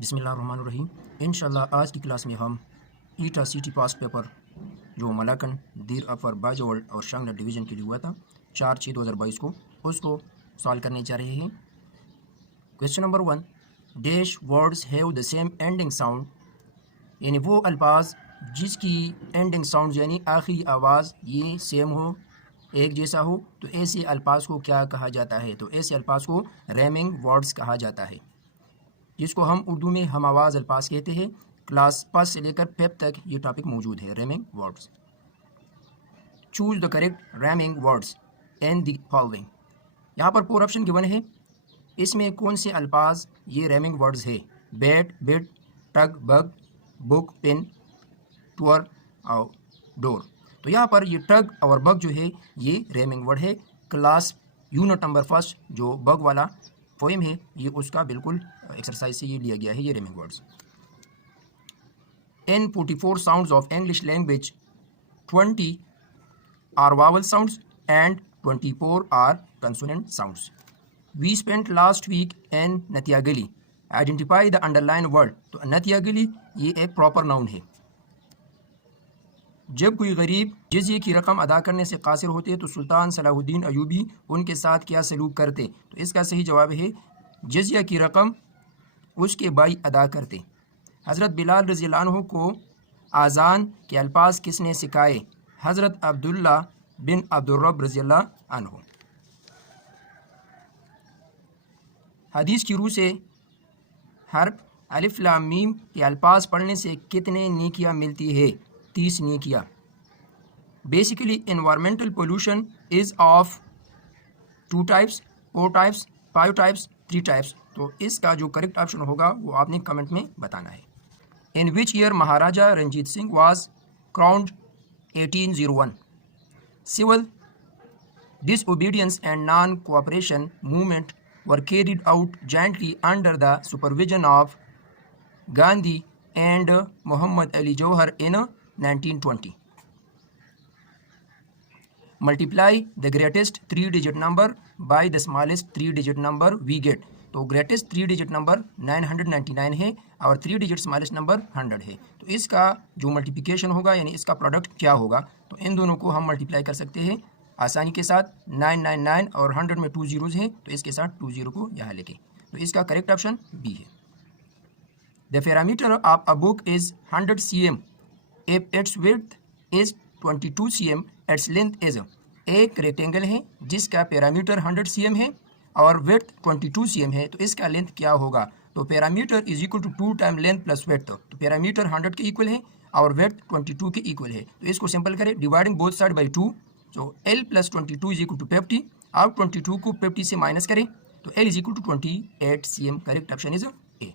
बिस्मिल्लाहिर्रहमानिर्रहीम। इंशाल्लाह आज की क्लास में हम ईटा सिटी पास्ट पेपर जो मलाकन दीर अफर बाजोल और शांगला डिवीज़न के लिए हुआ था 4/6/2022 को उसको सॉल्व करने जा रहे हैं। Question number 1, dash words have the same ending sound, यानी वो अल्फाज जिसकी एंडिंग साउंड यानी आखिरी आवाज़ ये सेम हो, एक जैसा हो, तो ऐसे अल्फाज को क्या कहा जाता है? तो ऐसे अल्फाज को रैमिंग वर्ड्स कहा जाता है, जिसको हम उर्दू में हम आवाज़ अल्फाज कहते हैं। क्लास 5 से लेकर 5 तक ये टॉपिक मौजूद है, rhyming words. Choose the correct rhyming words and the following. यहाँ पर 4 ऑप्शन गिवन है, इसमें कौन से अल्फाज ये रैमिंग वर्ड्स है? बैट, बिट, टग, बग, बुक, पेन, टूर और डोर। तो यहाँ पर ये टग और बग जो है ये रैमिंग वर्ड है। क्लास यूनिट नंबर 1 जो बग वाला पोएम है ये उसका बिल्कुल एक्सरसाइज से ये लिया गया है, ये rhyming words. In 44 sounds of English language, 20 are vowel sounds and 24 are consonant sounds. We spent last week in Natyagali. Identify the underlined word. तो नतियागली ये एक प्रॉपर नाउन है। जब कोई गरीब जिज़्ये की रकम अदा करने से कासिर होते तो सुल्तान सलाहुद्दीन अयूबी उनके साथ क्या सलूक करते? तो इसका सही जवाब है जिज़्या की रकम उसके भाई अदा करते। हज़रत बिलाल रज़ियल्लाहु अन्हु को आज़ान के अल्फाज किसने सिखाए? हज़रत अब्दुल्ला बिन अब्दुर्रब रज़ियल्लाहु अन्हु। हदीस की रूह से हर्फ अलिफ लाम मीम के अल्फाज पढ़ने से कितने नेकियां मिलती है? 30 नेकियां। Basically environmental pollution is of 2 types, 4 types, 5 types, 3 types. तो इसका जो करेक्ट ऑप्शन होगा वो आपने कमेंट में बताना है। In which year Maharaja Ranjit Singh was crowned? 1801। Civil disobedience and non-cooperation movement were carried out jointly under the supervision of Gandhi and Muhammad Ali Johar in 1920. Multiply the greatest 3-digit number by the smallest 3-digit number we get. तो greatest 3-digit number 999 है और 3-digit smallest number 100 है। तो इसका जो multiplication होगा यानी इसका प्रोडक्ट क्या होगा? तो इन दोनों को हम मल्टीप्लाई कर सकते हैं आसानी के साथ। 999 और 100 में 2 zeros हैं, तो इसके साथ 2 0 को यहाँ लेके, तो इसका करेक्ट ऑप्शन बी है। The parameter of a book is 100 cm if it's width is 22 cm, its length is. एक रेक्टेंगल है जिसका पैरामीटर 100 cm है और विड्थ 22 cm है, तो इसका लेंथ क्या होगा? तो perimeter is equal to 2 time length plus width. तो पैरामीटर 100 के इक्वल है और विड्थ 22 के इक्वल है, तो इसको सिंपल करें डिवाइडिंग बोथ साइड बाई 2। तो L plus 22 is equal to 50। आप 22 को 50 से माइनस करें तो L is equal to 28 cm। Correct option is A.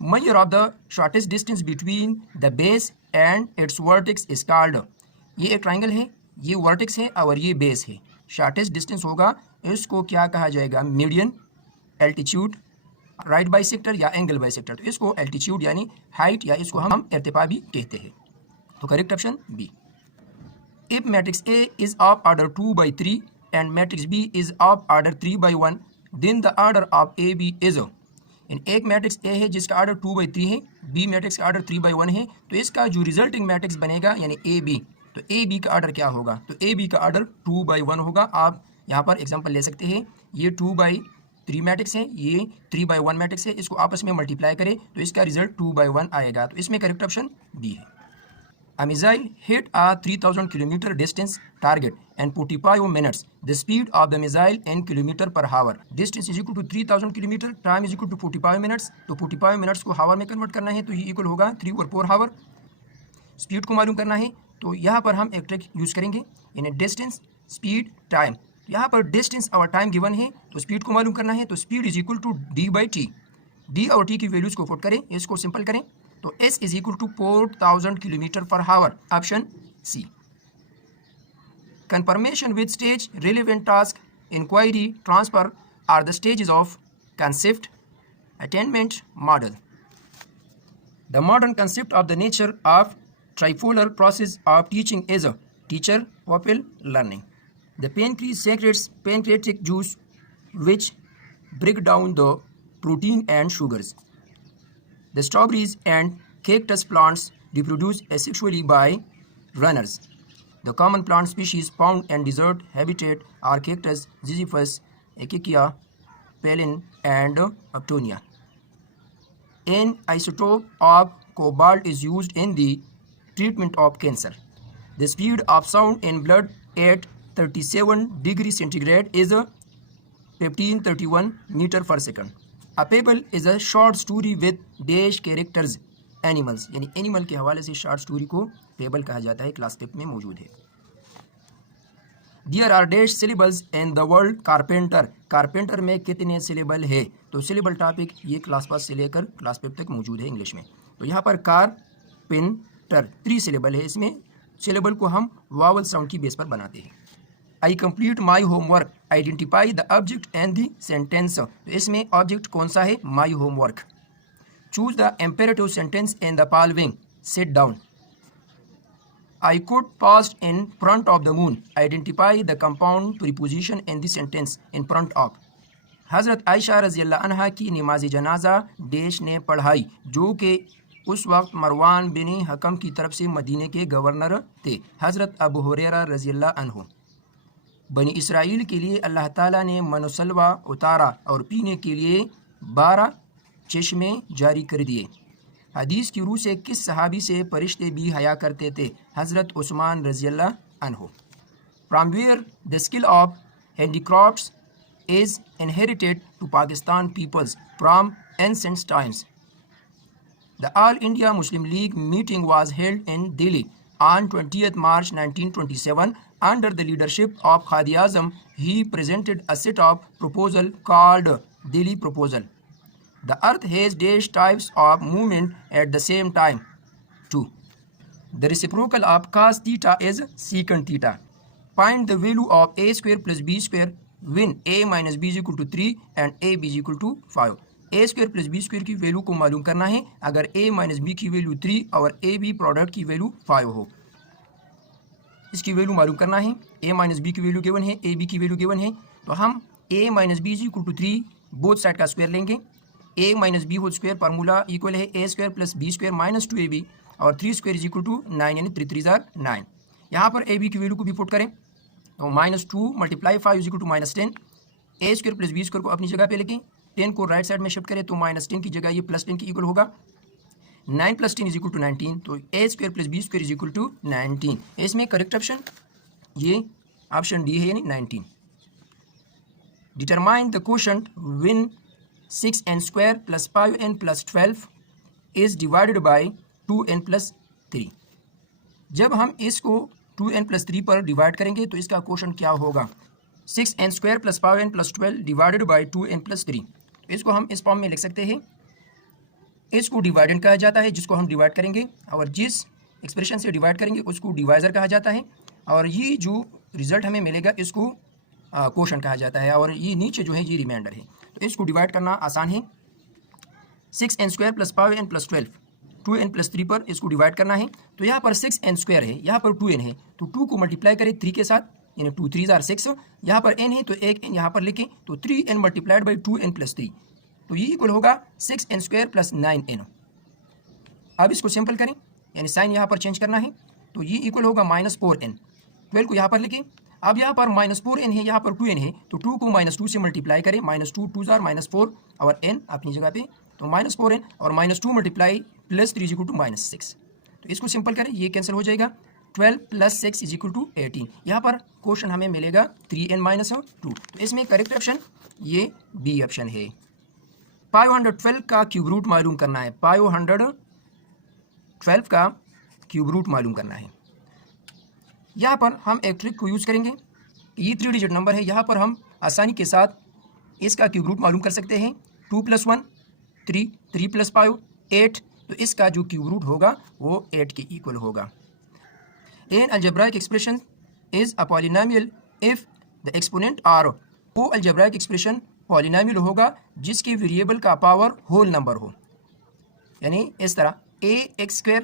Measure of the shortest distance between the base and its vertex is called. ये एक triangle है, ये वर्टेक्स है और ये बेस है। शॉर्टेस्ट डिस्टेंस होगा इसको क्या कहा जाएगा? मीडियन, एल्टीट्यूड, राइट बाइसेक्टर या एंगल बाइसेक्टर। तो इसको एल्टीट्यूड यानी हाइट या इसको हम इर्तिफा भी कहते हैं। तो correct option B. If matrix A is of order 2/3 and matrix B is of order 3/1, then the order of AB is। इन एक मैट्रिक्स A है जिसका ऑर्डर 2/3 है, B मैट्रिक्स का ऑर्डर 3/1 है, तो इसका जो रिजल्टिंग मैट्रिक्स बनेगा यानी AB, तो AB का ऑर्डर क्या होगा? तो AB का ऑर्डर 2/1 होगा। आप यहाँ पर एग्जांपल ले सकते हैं, ये 2/3 मैट्रिक्स है, ये 3/1 मैट्रिक्स है, इसको आपस में मल्टीप्लाई करें तो इसका रिजल्ट 2/1 आएगा। तो इसमें करेक्ट ऑप्शन डी है। A missile hit a 3000 km distance target in 45 minutes. The speed of the missile in km per hour. Distance is equal to 3000 km. Time is equal to 45 minutes. तो 45 minutes को हावर में convert करना है तो ये equal होगा 3 और 4 हावर। Speed को मालूम करना है तो यहाँ पर हम एक ट्रिक यूज़ करेंगे, यानी डिस्टेंस, स्पीड, टाइम। यहाँ पर डिस्टेंस और टाइम गिवन है तो स्पीड को मालूम करना है, तो speed is equal to d/t। D और टी की वैल्यूज़ को पुट करें, इसको सिंपल करें तो S is equal to 4000 kilometre per hour. Option C. Confirmation with stage, relevant task, inquiry, transfer are the stages of concept, attainment, model. The modern concept of the nature of tripolar process of teaching is teacher, pupil, learning. The pancreas secretes pancreatic juice which break down the protein and sugars. The strawberries and cactus plants reproduce asexually by runners. The common plant species found in desert habitat are cactus, ziziphus, acacia, palin, and uptonia. An isotope of cobalt is used in the treatment of cancer. The speed of sound in blood at 37 degrees centigrade is 1531 meter per second. A fable is a short story with dash characters animals, यानी animal के हवाले से short story को fable कहा जाता है, class 5 में मौजूद है. There are dash syllables in the word carpenter. Carpenter में कितने सिलेबल है? तो सिलेबल टॉपिक ये क्लास 5 से लेकर क्लास 5 तक मौजूद है इंग्लिश में. तो यहाँ पर कारपेंटर 3 सिलेबल है. इसमें सिलेबल को हम वावल साउंड की बेस पर बनाते हैं. आई complete my homework. Identify the object and the sentence. तो इसमें ऑब्जेक्ट कौन सा है? My homework. Choose the imperative sentence in the following. Sit down. I could pass in front of the moon. Identify the compound preposition in the sentence in front of. हज़रत आयशा रज़ियल्लाहु अन्हा की नमाज जनाजा देश ने पढ़ाई, जो कि उस वक्त मरवान बिन हकम की तरफ से मदीने के गवर्नर थे. हज़रत अबू हुरैरा रज़ियल्लाहु अन्हु. बनी इसराइल के लिए अल्लाह ताला ने मनसलवा उतारा और पीने के लिए 12 चश्मे जारी कर दिए. हदीस की रूह से किस सहाबी से फरिश्ते भी हया करते थे? हज़रत उस्मान रज़ियल्लाहु अन्हु. From where the skill of handicrafts is inherited to Pakistan peoples from ancient times. The All India Muslim League meeting was held in Delhi on 20th March 1927 under the leadership of Qadi Azam. He presented a set of proposal called Delhi Proposal. The earth has dash types of movement at the same time. 2. The reciprocal of cos theta is secant theta. Find the value of a square plus b square when a minus b is equal to 3 and a b is equal to 5. a square plus b square की value को मालूम करना है अगर a minus b की value 3 और a b product की value 5 हो. इसकी वैल्यू मालूम करना है. a minus b की वैल्यू गिवन है, a b की वैल्यू गिवन है. तो हम a minus b is equal to 3 both side का स्क्वायर लेंगे. a minus b whole square formula equal है a square plus b square minus 2ab और 3 स्क्वायर इज इक्वल टू 9 यानी 3 3 jar 9. यहाँ पर a b की वैल्यू को भी पुट करें तो -2 multiply 5 is equal to -10. A square plus B square को अपनी जगह पे लेके 10 को राइट साइड में शिफ्ट करें तो -10 की जगह ये +10 की इक्वल होगा. 9 + 10 इज इक्वल टू 19. तो A square plus B square is equal to 19. इसमें करेक्ट ऑप्शन ये ऑप्शन डी है यानी 19. Determine the quotient when 6n square plus 5n plus 12 is divided by 2n plus 3. जब हम इसको 2n प्लस 3 पर divide करेंगे तो इसका क्वोशंट क्या होगा? 6n square plus 5n plus 12 divided by 2n plus 3. इसको हम इस फॉर्म में लिख सकते हैं. इसको डिवाइडेंड कहा जाता है जिसको हम डिवाइड करेंगे और जिस एक्सप्रेशन से डिवाइड करेंगे उसको डिवाइजर कहा जाता है और ये जो रिजल्ट हमें मिलेगा इसको क्वोशंट कहा जाता है और ये नीचे जो है ये रिमाइंडर है. तो इसको डिवाइड करना आसान है. 6n square plus 5n plus 12 2n plus 3 पर इसको डिवाइड करना है. तो यहाँ पर 6n स्क्वायर है, यहाँ पर 2n है तो 2 को मल्टीप्लाई करें 3 के साथ यानी 2 3 जार 6. यहाँ पर n है तो एक n यहाँ पर लिखें तो 3n multiplied by 2n plus 3 तो ये इक्वल होगा 6n स्क्वायर प्लस 9n. अब इसको सिंपल करें यानी साइन यहाँ पर चेंज करना है तो ये इक्वल होगा -4n. 12 को यहाँ पर लिखें. अब यहाँ पर -4n है, यहाँ पर 2n है तो 2 को -2 से मल्टीप्लाई करें. -2 2 जार -4 और n अपनी जगह पे तो -4n और -2 multiply plus 3 is equal to -6. तो इसको सिंपल करें ये कैंसिल हो जाएगा. 12 प्लस 6 इज इक्वल टू 18. यहाँ पर क्वेश्चन हमें मिलेगा 3n माइनस 2. तो इसमें करेक्ट ऑप्शन ये बी ऑप्शन है. 512 का क्यूब रूट मालूम करना है. 512 का क्यूब रूट मालूम करना है. यहाँ पर हम एक ट्रिक को यूज़ करेंगे. ये 3 डिजिट नंबर है, यहाँ पर हम आसानी के साथ इसका क्यूब रूट मालूम कर सकते हैं. 2 + 1 3, 3 + 5 8. तो इसका जो क्यूब रूट होगा वो 8 के इक्वल होगा. An algebraic expression is a polynomial if the exponent are. वो algebraic expression polynomial होगा जिसकी वेरिएबल का पावर होल नंबर हो. यानी इस तरह ax²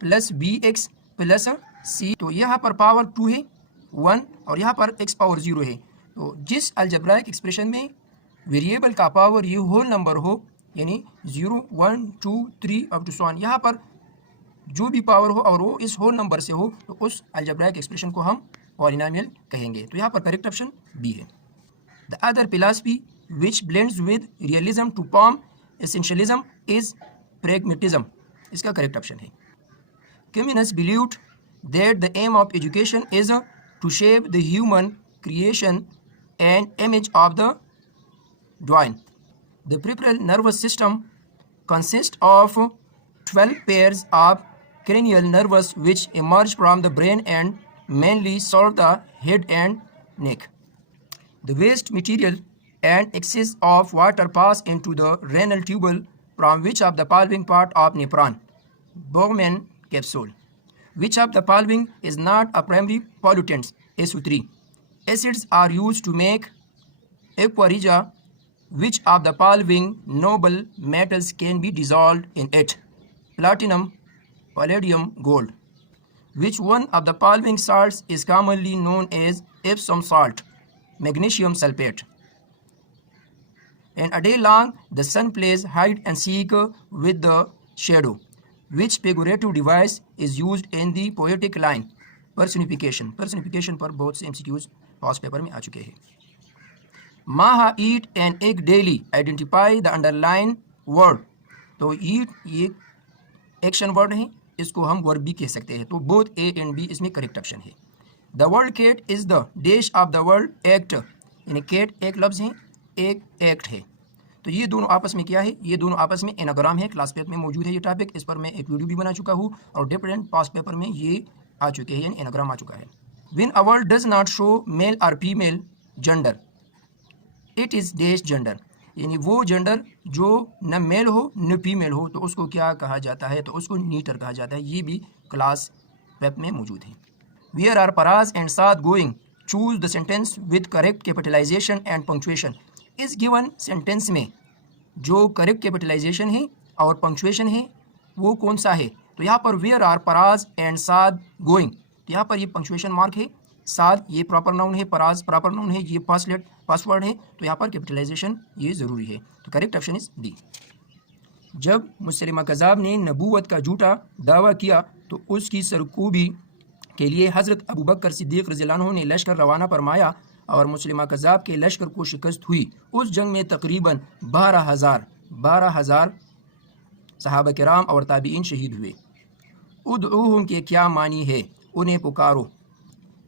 plus bx plus c. तो यहाँ पर पावर 2 है 1 और यहाँ पर x पावर 0 है. तो जिस algebraic expression में वेरिएबल का पावर ये होल नंबर हो यानी 0 1 2 3 अप टू सो ऑन। यहाँ पर जो भी पावर हो और वो इस होल नंबर से हो तो उस अलजेब्राइक एक्सप्रेशन को हम पॉलिनोमियल कहेंगे। तो यहाँ पर करेक्ट ऑप्शन बी है। The other philosophy which blends with realism to form essentialism is pragmatism. इसका करेक्ट ऑप्शन है। Communist believed that the aim of education is to shape the human creation and image of the divine. The peripheral nervous system consists of 12 pairs of cranial nerves which emerge from the brain and mainly serve the head and neck. The waste material and excess of water pass into the renal tubule from which of the following part of nephron? Bowman capsule. Which of the following is not a primary pollutant? SO3. Acids are used to make aqua regia. Which of the following noble metals can be dissolved in it? Platinum, palladium, gold. Which one of the following salts is commonly known as Epsom salt? Magnesium sulfate. And a day long, the sun plays hide and seek with the shadow. Which figurative device is used in the poetic line? Personification. Personification पर बहुत से MCQs पास paper में आ चुके हैं। Maha eat an egg daily. Identify the underlined word. तो eat ये action word है, इसको हम वर्ब भी कह सकते हैं। तो बोथ ए एंड बी इसमें करेक्ट ऑप्शन है। The word cat is the dash of the word act. यानी कैट एक लफ्ज़ है, एक एक्ट है। तो ये दोनों आपस में क्या है? ये दोनों आपस में एनाग्राम है। क्लास पेपर में मौजूद है ये टॉपिक। इस पर मैं एक वीडियो भी बना चुका हूँ और डिफरेंट पास पेपर में ये आ चुके हैं, यानी एनाग्राम आ चुका है। When a word does not show male और female gender it is dash gender. यानी वो जेंडर जो न मेल हो न फीमेल हो तो उसको क्या कहा जाता है? तो उसको नीटर कहा जाता है। ये भी क्लास पेपर में मौजूद है। Where are Paraj and Saad going? Choose the sentence with correct capitalisation and punctuation. इस गिवन सेंटेंस में जो करेक्ट कैपिटलाइजेशन है और पंक्चुएशन है वो कौन सा है? तो यहाँ पर where are Paraj and Saad going, तो यहाँ पर ये पंक्चुएशन मार्क है। साद ये प्रॉपर नाउन है, पराज प्रॉपर नाउन है, ये फर्स्ट वर्ड है, तो यहाँ पर कैपिटलाइजेशन ये ज़रूरी है। तो करेक्ट ऑप्शन इज डी। जब मुसलिमा कज़ाब ने नबूवत का झूठा दावा किया तो उसकी सरकूबी के लिए हज़रत अबू बकर सिद्दीक़ रज़ियल्लाहु अन्हु ने लश्कर रवाना फरमाया और मुसलिमा कज़ाब के लश्कर को शिकस्त हुई। उस जंग में तकरीबन 12,000 सहाबा किराम और ताबीइन शहीद हुए। उदऊहुम के क्या मानी है? उन्हें पुकारो।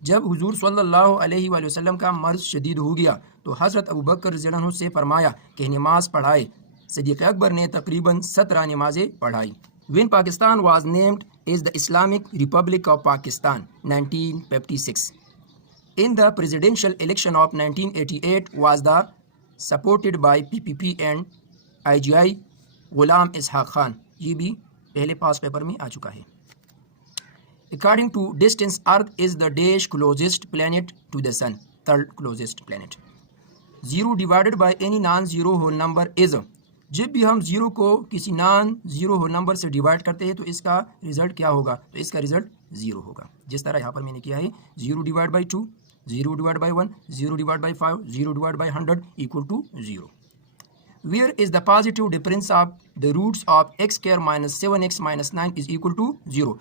जब हुजूर सल्लल्लाहु अलैहि वसल्लम का मर्ज शदीद हो गया तो हज़रत अबू बकर रज़ियल्लाहु अन्हु से फरमाया कि नमाज पढ़ाए। सिद्दीक़ अकबर ने तकरीबन 17 नमाजें पढ़ाई। When Pakistan was named as the Islamic Republic of Pakistan 1956. In the presidential election of 1988 was the supported by PPP and IGI गुलाम इसहाक खान। ये भी पहले पास पेपर में आ चुका है। According to distance, Earth is the dash closest planet to the Sun, third closest planet. 0 divided by any non-zero whole number is. जब भी हम zero को किसी नॉन जीरो होल नंबर से डिवाइड करते हैं तो इसका रिजल्ट क्या होगा? तो इसका रिजल्ट जीरो होगा। जिस तरह यहाँ पर मैंने किया है 0 divide by 2, 0 divide by 1, 0 divide by 5, 0 divide by 100 equal to 0। Where is the positive difference of the roots of x square minus 7x minus 9 is equal to 0?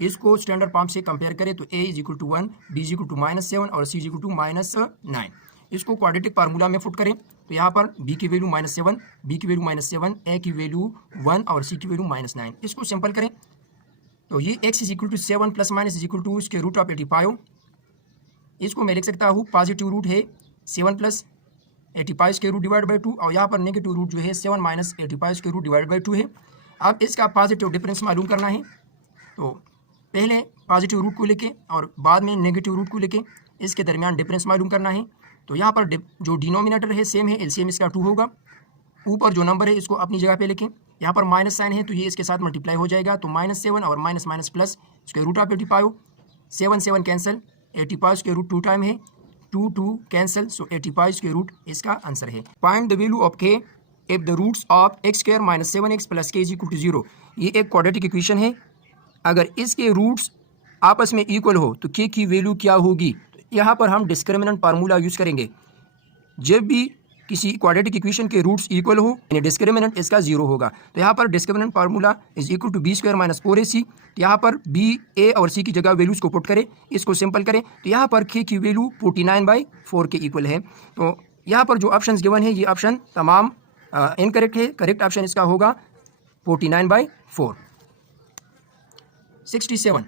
इसको स्टैंडर्ड फॉर्म से कंपेयर करें तो a is equal to 1, b is equal to -7 और c is equal to -9। इसको quadratic formula में foot करें तो यहाँ पर b की वैल्यू -7, b की वैल्यू -7, a की वैल्यू 1 और c की वैल्यू -9। इसको सिंपल करें तो ये x is equal to 7 plus minus is equal to इसके रूट ऑफ 85। इसको मैं लिख सकता हूँ पॉजिटिव रूट है 7 प्लस 85 के रूट डिवाइड बाई 2 और यहाँ पर नेगेटिव रूट जो है 7 माइनस 85 के रूट डिवाइड बाई 2 है। अब इसका पॉजिटिव डिफरेंस मालूम करना है तो पहले पॉजिटिव रूट को लेके और बाद में नेगेटिव रूट को लेके इसके दरमियान डिफरेंस मालूम करना है। तो यहाँ पर जो डिनोमिनेटर है सेम है, एलसीएम इसका 2 होगा। ऊपर जो नंबर है इसको अपनी जगह पे लिखें। यहाँ पर माइनस साइन है तो ये इसके साथ मल्टीप्लाई हो जाएगा तो -7 और माइनस माइनस प्लस इसके रूट ऑफ 85, 7 कैंसिल, 85 के रूट 2 टाइम है, 2 कैंसिल, सो 85 के रूट इसका आंसर है। Find the value of k if the roots of x square minus 7x plus k is equal to 0। ये एक क्वाड्रेटिक इक्वेशन है। अगर इसके रूट्स आपस में इक्वल हो तो के की वैल्यू क्या होगी? तो यहाँ पर हम डिस्क्रिमिनेंट फार्मूला यूज़ करेंगे। जब भी किसी क्वाड्रेटिक इक्वेशन के रूट्स इक्वल हो यानी डिस्क्रिमिनेंट इसका 0 होगा। तो यहाँ पर discriminant formula is equal to b² - 4ac। तो यहाँ पर b, a और c की जगह वैल्यूज़ को पुट करें, इसको सिंपल करें तो यहाँ पर k की वैल्यू 49/4 के इक्वल है। तो यहाँ पर जो ऑप्शन गिवन है ये ऑप्शन तमाम इनकरेक्ट है। करेक्ट ऑप्शन इसका होगा 49/4। 67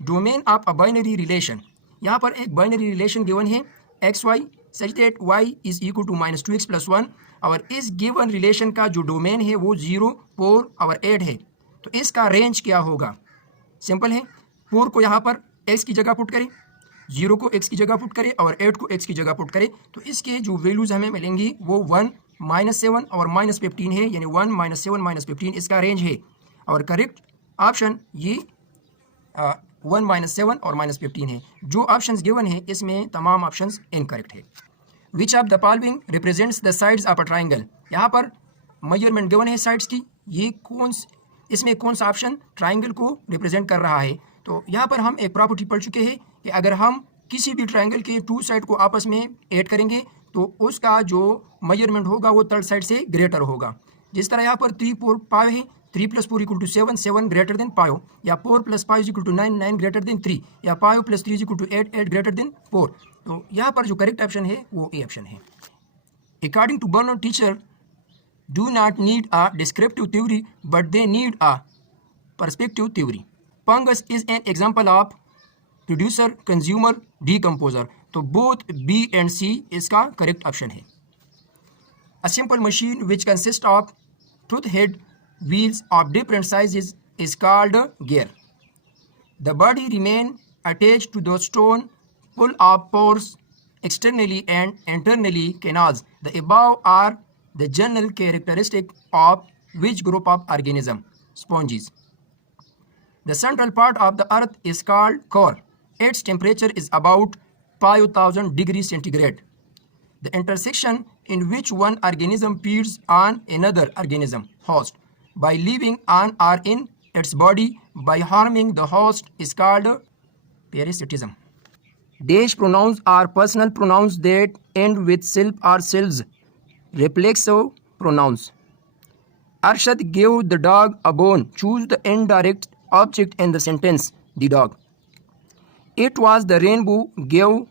domain of a binary relation. यहाँ पर एक बाइनरी रिलेशन गिवन है XY such that y is equal to -2x + 1 और इस गिवन रिलेशन का जो डोमेन है वो 0, 4 और 8 है। तो इसका रेंज क्या होगा? सिंपल है, 4 को यहाँ पर x की जगह पुट करें, 0 को x की जगह पुट करें और 8 को x की जगह पुट करें तो इसके जो वैल्यूज़ हमें मिलेंगी वो 1, -7 और -15 है, यानी 1, -7, -15 इसका रेंज है। और करेक्ट ऑप्शन ये 1, -7 और -15 है। जो ऑप्शंस गिवन है इसमें तमाम ऑप्शंस इनकरेक्ट है। Which of the following represents the sides of a triangle. यहाँ पर मेजरमेंट गिवन है साइड्स की, ये इसमें कौन सा ऑप्शन ट्राइंगल को रिप्रेजेंट कर रहा है। तो यहाँ पर हम एक प्रॉपर्टी पढ़ चुके हैं कि अगर हम किसी भी ट्राइंगल के 2 साइड को आपस में ऐड करेंगे तो उसका जो मेजरमेंट होगा वो थर्ड साइड से ग्रेटर होगा। जिस तरह यहाँ पर 3, 4, 5 है, 3 + 4 = 7, 7 ग्रेटर देन 5, या 4 + 5 = 9, 9 ग्रेटर देन 3, या 5 + 3 = 8, 8 ग्रेटर देन 4। तो यहाँ पर जो करेक्ट ऑप्शन है वो ए ऑप्शन है। According to Bernard teacher do not need a descriptive theory but they need a perspective theory. Fungus is an example of producer, consumer, decomposer. तो both B and C इसका correct option है। A simple machine which consist of tooth head wheels of different sizes is called gear. The body remain attached to the stone pull of pores externally and internally canals. The above are the general characteristic of which group of organism? Sponges. The central part of the earth is called core. Its temperature is about 5000 degrees centigrade. The intersection in which one organism feeds on another organism host by living on or in its body by harming the host is called parasitism. Dash pronouns are personal pronouns that end with self or selves. Reflexive pronouns. Arshad gave the dog a bone. Choose the indirect object in the sentence. The dog. It was the rainbow gave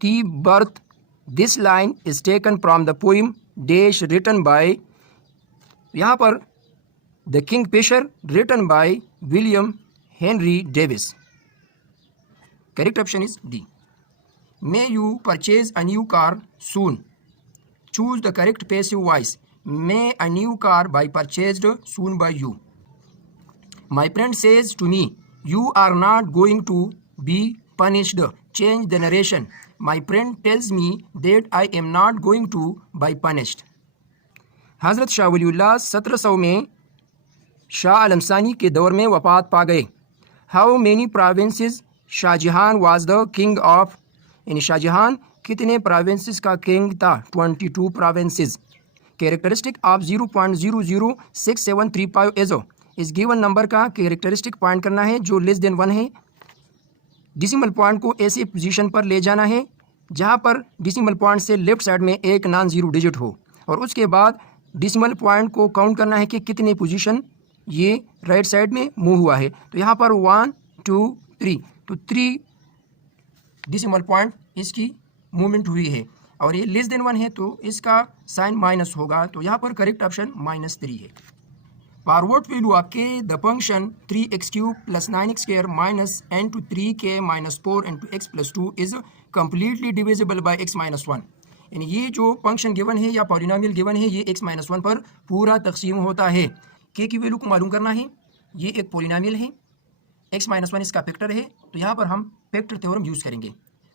the birth. This line is taken from the poem Dash written by यहाँ पर The Kingfisher written by William Henry Davis. Correct option is D. May you purchase a new car soon. Choose the correct passive voice. May a new car be purchased soon by you. My friend says to me, you are not going to be punished. Change the narration. My friend tells me that I am not going to be punished. हज़रत शाह वलीउल्लाह 1700 में शाह आलम सानी के दौर में वफ़ात पा गए। How many provinces Shah Jahan was the king of. यानी शाहजहान कितने प्रोविंसेस का किंग था? 22 प्रोविंसेस। Characteristic of 0.006735 azo. इस गिवन नंबर का कैरेक्टरिस्टिक पॉइंट करना है जो लेस देन 1 है। डिसिमल पॉइंट को ऐसे पोजीशन पर ले जाना है जहां पर डिसिमल पॉइंट से लेफ्ट साइड में एक नॉन जीरो डिजिट हो और उसके बाद डिसिमल पॉइंट को काउंट करना है कि कितने पोजीशन ये राइट साइड में मूव हुआ है। तो यहाँ पर 1, 2, 3, तो 3 डिसिमल पॉइंट इसकी मूवमेंट हुई है और ये लेस देन 1 है तो इसका साइन माइनस होगा। तो यहाँ पर करेक्ट ऑप्शन -3 है। फॉर व्हाट वैल्यू ऑफ के the function 3x³ + 9x² - n to 3k - 4 into x + 2 is completely divisible by x - 1। यानी ये जो फंक्शन गिवन है या पॉलिनोमियल गिवन है ये x - 1 पर पूरा तकसीम होता है। के की वैल्यू को मालूम करना है, ये एक पॉलिनोमियल है, x - 1 इसका फैक्टर है तो यहाँ पर हम फैक्टर थ्योरम यूज़ करेंगे।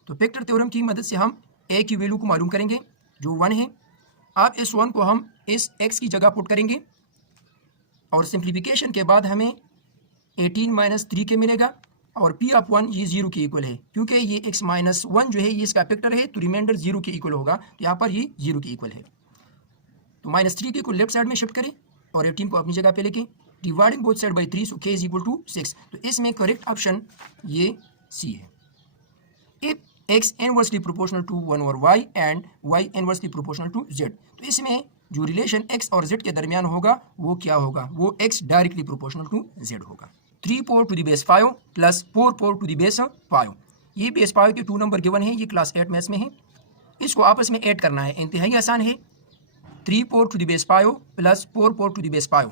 तो फैक्टर थ्योरम की मदद से हम a की वैल्यू को मालूम करेंगे जो 1 है। अब इस 1 को हम इस x की जगह पुट करेंगे और सिंप्लीफिकेशन के बाद हमें 18 - 3k मिलेगा और p ऑफ 1 ये 0 के इक्वल है क्योंकि ये x - 1 जो है ये इसका फैक्टर है तो रिमाइंडर 0 के इक्वल होगा। तो यहाँ पर ये 0 के इक्वल है। तो -3k को लेफ्ट साइड में शिफ्ट करें और 18 को अपनी जगह पे लेके dividing both side by 3 so k is equal to 6। तो इसमें करेक्ट ऑप्शन ये सी है। If x inversely proportional to 1 over y and y inversely proportional to z। तो इसमें जो रिलेशन x और z के दरमियान होगा वो क्या होगा, वो x directly proportional to z होगा। 3 4 to the base 5 plus 4 4 to the base 5, ये बेस 5 के 2 नंबर गिवन है, ये क्लास 8 मैथ्स में है। इसको आपस में ऐड करना है, इंतहाई आसान है। 3 4 to the base 5 plus 4 4 to the base 5,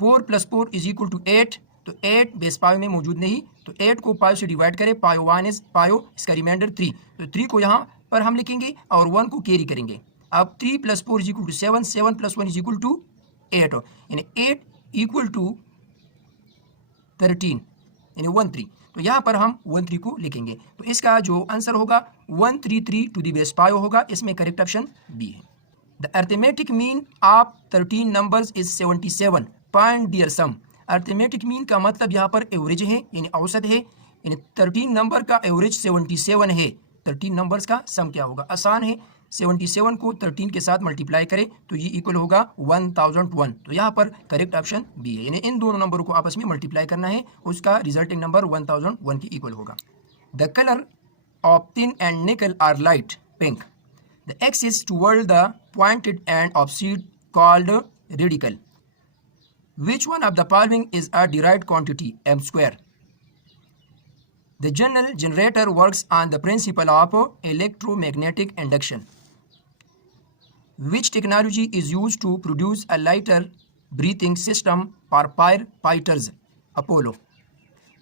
4 plus 4 is equal to 8। तो 8 बेस 5 में मौजूद नहीं, तो 8 को 5 से डिवाइड करें, 5 1 इज 5, इसका रिमाइंडर 3। तो 3 को यहाँ पर हम लिखेंगे और 1 को कैरी करेंगे। अब 3 plus 4 is equal to 7, 7 plus 1 is equal to 8, यानी 8 इक्वल टू 13, यानी 13। तो यहाँ पर हम 13 को लिखेंगे। तो इसका जो आंसर होगा 133 टू द बेस 5 होगा। इसमें करेक्ट ऑप्शन बी है। The arithmetic mean of 13 numbers is 77। Find their sum. Arithmetic mean का मतलब यहाँ पर एवरेज है, यानी औसत है, यानी 13 नंबर का एवरेज 77 है। 13 नंबर्स का सम क्या होगा, आसान है। 77 को 13 के साथ मल्टीप्लाई करें तो ये इक्वल होगा 1001। तो यहाँ पर करेक्ट ऑप्शन बी है, यानी इन दोनों नंबरों को आपस में मल्टीप्लाई करना है, उसका रिजल्टिंग नंबर 1001 के इक्वल होगा। The colour of tin and nickel are light pink. The axis toward the pointed end of sheet called radical. Which one of the following is a derived quantity m square? The general generator works on the principle of electromagnetic induction. Which technology is used to produce a lighter breathing system for firefighters? Apollo.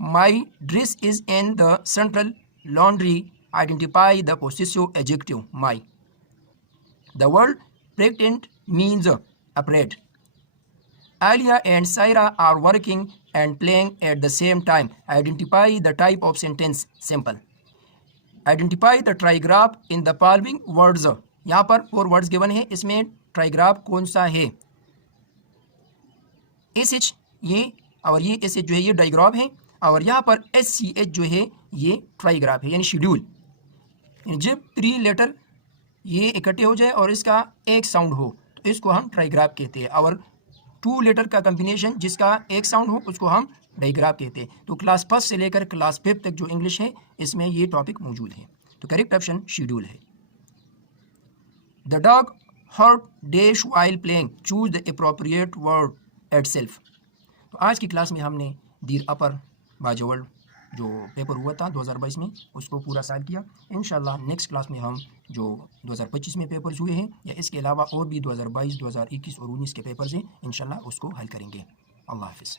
My dress is in the central laundry. Identify the possessive adjective my. The word pregnant means afraid. Alia and Saira are working and playing at the same time. Identify the type of sentence. Simple. Identify the trigraph in the following words. यहाँ पर 4 words given है, इसमें ट्राइग्राफ कौन सा है? SH ये और ये SH जो है ये डाइग्राफ है, और यहाँ पर SCH जो है ये ट्राइग्राफ है, यानी शेड्यूल। जब 3 लेटर ये इकट्ठे हो जाए और इसका एक साउंड हो तो इसको हम ट्राइग्राफ कहते हैं, और 2 लेटर का कम्बिनेशन जिसका एक साउंड हो उसको हम डाइग्राफ कहते हैं। तो क्लास 1 से लेकर क्लास 5 तक जो इंग्लिश है इसमें ये टॉपिक मौजूद है। तो करेक्ट ऑप्शन शेड्यूल है। The dog hurt dash while playing, choose the appropriate word at self. तो आज की क्लास में हमने दीर अपर बाजोवर्ल्ड जो पेपर हुआ था 2022 में उसको पूरा सॉल्व किया। इंशाल्लाह नेक्स्ट क्लास में हम जो 2025 में पेपर्स हुए हैं या इसके अलावा और भी 2022, 2021 और 2019 के पेपर्स हैं इंशाल्लाह उसको हल करेंगे। अल्लाह हाफिज़।